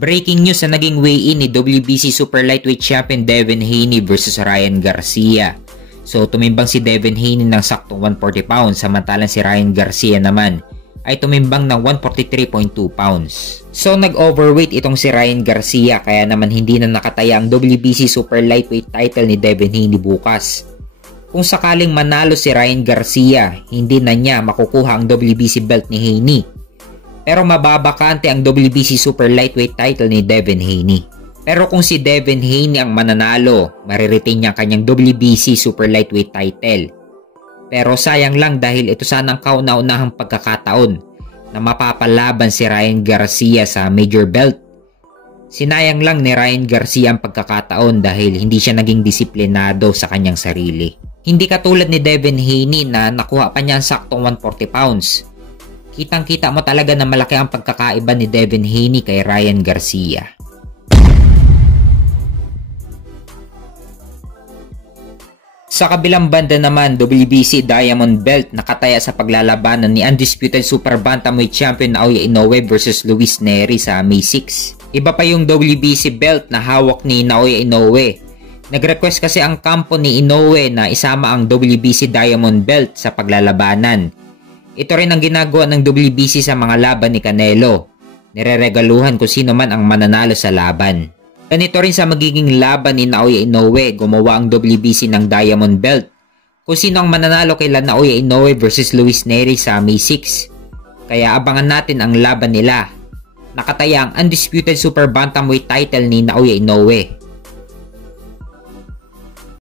Breaking news na naging weigh-in ni WBC Super Lightweight Champion Devin Haney versus Ryan Garcia. So tumimbang si Devin Haney ng saktong 140 pounds samantalang si Ryan Garcia naman ay tumimbang ng 143.2 pounds. So nag-overweight itong si Ryan Garcia kaya naman hindi na nakataya ang WBC Super Lightweight title ni Devin Haney bukas. Kung sakaling manalo si Ryan Garcia, hindi na niya makukuha ang WBC belt ni Haney. Pero mababakante ang WBC Super Lightweight title ni Devin Haney. Pero kung si Devin Haney ang mananalo, mariretain niya ang kanyang WBC Super Lightweight title. Pero sayang lang dahil ito sanang kauna-unahang pagkakataon na mapapalaban si Ryan Garcia sa major belt. Sinayang lang ni Ryan Garcia ang pagkakataon dahil hindi siya naging disiplinado sa kanyang sarili. Hindi katulad ni Devin Haney na nakuha pa niya ang saktong 140 pounds. Kitang-kita mo talaga na malaki ang pagkakaiba ni Devin Haney kay Ryan Garcia. Sa kabilang banda naman, WBC Diamond Belt nakataya sa paglalabanan ni Undisputed Super Bantamweight Champion Naoya Inoue versus Luis Nery sa May 6. Iba pa yung WBC belt na hawak ni Naoya Inoue. Nag-request kasi ang kampo ni Inoue na isama ang WBC Diamond Belt sa paglalabanan. Ito rin ang ginagawa ng WBC sa mga laban ni Canelo. Nireregaluhan kung sino man ang mananalo sa laban. Ganito rin sa magiging laban ni Naoya Inoue, gumawa ang WBC ng Diamond Belt. Kung sino ang mananalo kay Naoya Inoue versus Luis Nery sa May 6. Kaya abangan natin ang laban nila. Nakataya ang Undisputed Super Bantamweight title ni Naoya Inoue.